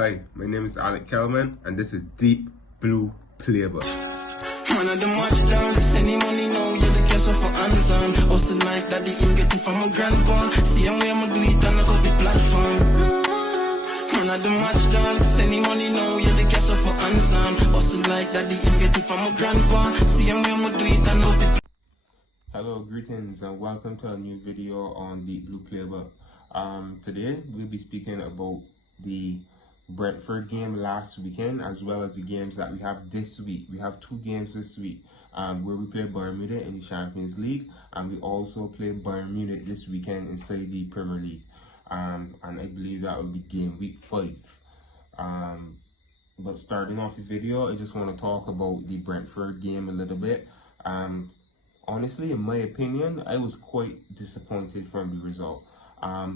Hi, my name is Alec Kelman, and this is Deep Blue Playbook. Man of the match down, send him money now, you're the cash for Amazon. Also like that, the him get it from my grandpa. See him where I'ma do it on a public platform. Man of the match down, send him money now, you're the cash for Amazon. Also like that, the him get it from my grandpa. See him where I'ma do it on a public. Hello, greetings, and welcome to a new video on Deep Blue Playbook. Today we'll be speaking about the Brentford game last weekend, as well as the games that we have this week. We have two games this week where we play Bayern Munich in the Champions League, and we also play Bayern Munich this weekend inside the Premier League. And I believe that will be game week 5. But starting off the video, I just want to talk about the Brentford game a little bit. Honestly, in my opinion, I was quite disappointed from the result. I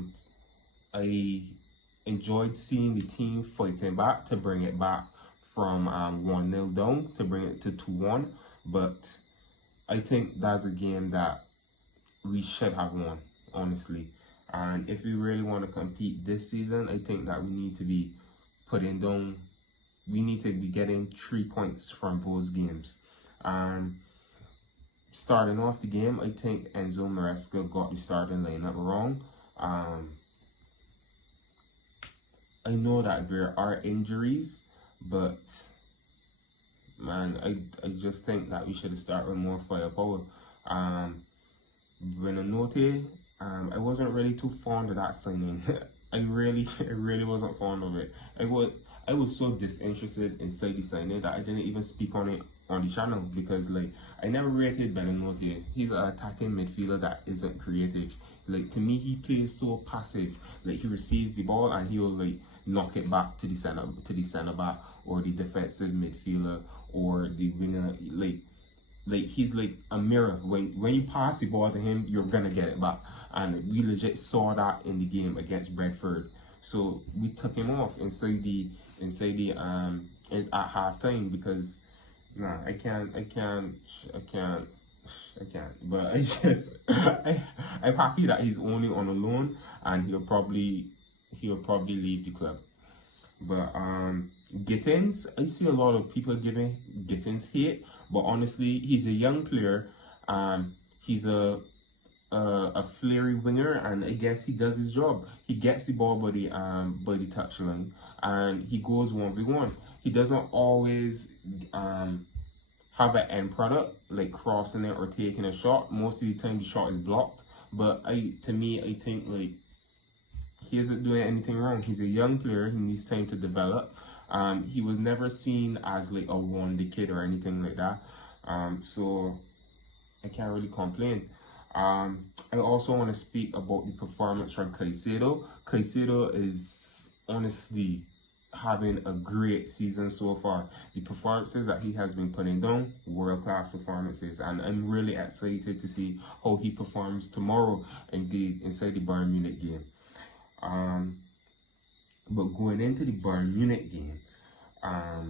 enjoyed seeing the team fighting back to bring it back from 1-0 down to bring it to 2-1, but I think that's a game that we should have won, honestly. And if we really want to compete this season, I think that we need to be we need to be getting 3 points from those games. Starting off the game, I think Enzo Maresca got the starting lineup wrong. I know that there are injuries, but man, I just think that we should have started with more firepower. Buonanotte, I wasn't really too fond of that signing. I really wasn't fond of it. I was so disinterested inside the signing that I didn't even speak on it on the channel, because like I never rated Buonanotte. He's an attacking midfielder that isn't creative. Like, to me, he plays so passive. Like, he receives the ball and he'll like knock it back to the center back or the defensive midfielder or the winger. Like he's like a mirror. When you pass the ball to him, you're gonna get it back. And we legit saw that in the game against Brentford. So we took him off inside the at halftime, because nah, I can't. But I'm happy that he's only on a loan, and he'll probably leave the club. But Gittins, I see a lot of people giving Gittins hate, but honestly, he's a young player. He's a flary winger, and I guess he does his job. He gets the ball by the touchline, and he goes 1v1. He doesn't always have an end product like crossing it or taking a shot. Most of the time, the shot is blocked. But I think like he isn't doing anything wrong. He's a young player. He needs time to develop. He was never seen as like a wonder kid or anything like that. So I can't really complain. I also want to speak about the performance from Caicedo. Caicedo is honestly having a great season so far. The performances that he has been putting down, world-class performances, and I'm really excited to see how he performs tomorrow inside the Bayern Munich game. But going into the Bayern Munich game, I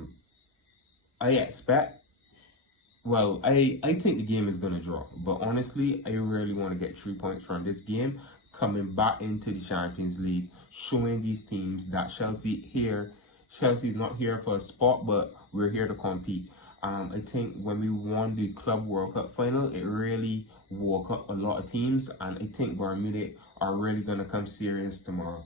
think the game is going to draw, but honestly, I really want to get 3 points from this game, coming back into the Champions League, showing these teams that Chelsea's not here for a spot, but we're here to compete. I think when we won the Club World Cup final, it really woke up a lot of teams, and I think Bayern Munich are really going to come serious tomorrow.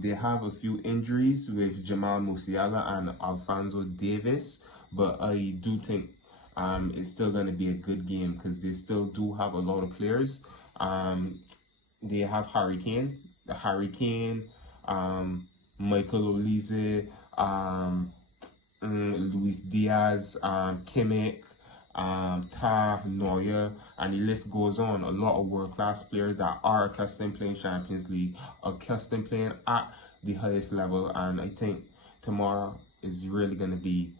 They have a few injuries with Jamal Musiala and Alphonso Davies, but I do think it's still going to be a good game, because they still do have a lot of players. They have Harry Kane, Michael Olise, Luis Diaz, Kimmich, Tah, Neuer, and the list goes on. A lot of world-class players that are accustomed playing Champions League, accustomed playing at the highest level, and I think tomorrow is really going to be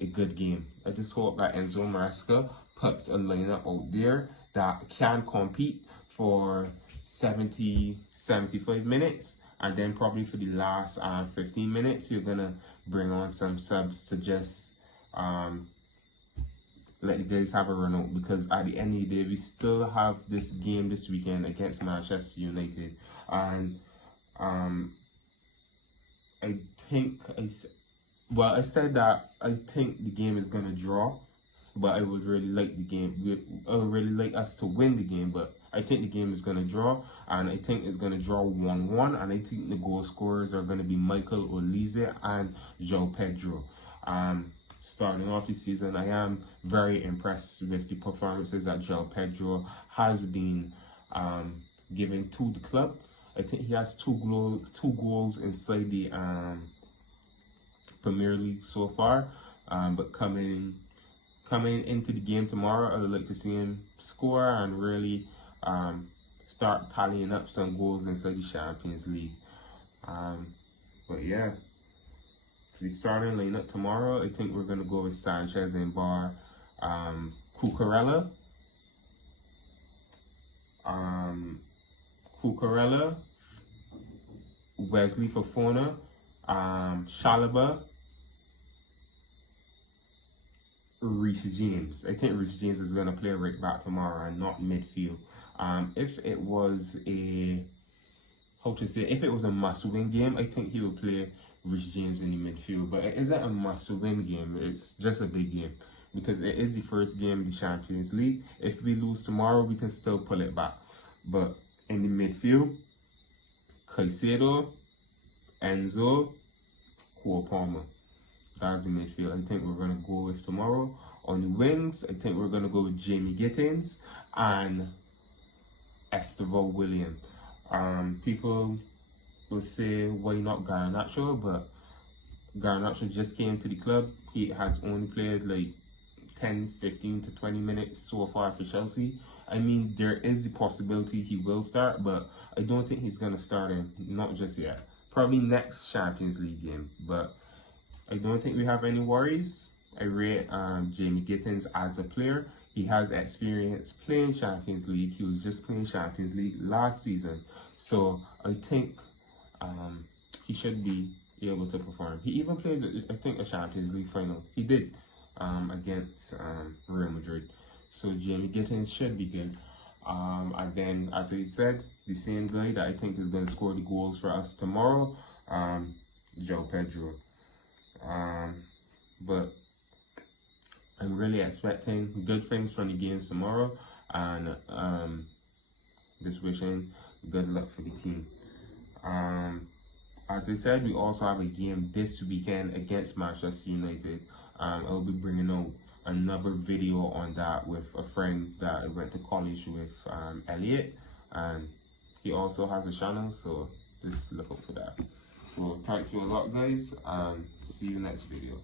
a good game. I just hope that Enzo Maresca puts a lineup out there that can compete for 70-75 minutes, and then probably for the last 15 minutes, you're going to bring on some subs to just let the guys have a run out, because at the end of the day, we still have this game this weekend against Manchester United, and I think I said that I think the game is gonna draw, but I would really like the game. I would really like us to win the game, but I think the game is gonna draw, and I think it's gonna draw 1-1, and I think the goal scorers are gonna be Michael Olise and João Pedro. Starting off the season, I am very impressed with the performances that João Pedro has been given to the club. I think he has two goals inside the Premier League so far, but coming into the game tomorrow, I would like to see him score and really start tallying up some goals inside the Champions League. But yeah, for the starting lineup tomorrow, I think we're gonna go with Sanchez in bar, Cucurella, Wesley Fofana, Chalobah, Reece James. I think Reece James is going to play right back tomorrow and not midfield. If it was a must-win game, I think he would play Reece James in the midfield. But it isn't a must-win game. It's just a big game because it is the first game of the Champions League. If we lose tomorrow, we can still pull it back. But in the midfield, Caicedo, Enzo, Cole Palmer. That's the midfield I think we're going to go with tomorrow. On the wings, I think we're going to go with Jamie Gittins and Esteval William. People will say, why not Garnacho? But Garnacho just came to the club. He has only played like 10, 15 to 20 minutes so far for Chelsea. I mean, there is the possibility he will start, but I don't think he's going to start him, not just yet. Probably next Champions League game, but I don't think we have any worries. I rate Jamie Gittins as a player. He has experience playing Champions League. He was just playing Champions League last season. So I think he should be able to perform. He even played, I think, a Champions League final. He did against Real Madrid. So Jamie Gittins should be good. And then, as I said, the same guy that I think is going to score the goals for us tomorrow, João Pedro. But I'm really expecting good things from the games tomorrow, and just wishing good luck for the team. As I said, we also have a game this weekend against Manchester United. I'll be bringing out another video on that with a friend that I went to college with, Elliot, and he also has a channel, so just look out for that. So thank you a lot, guys, and see you next video.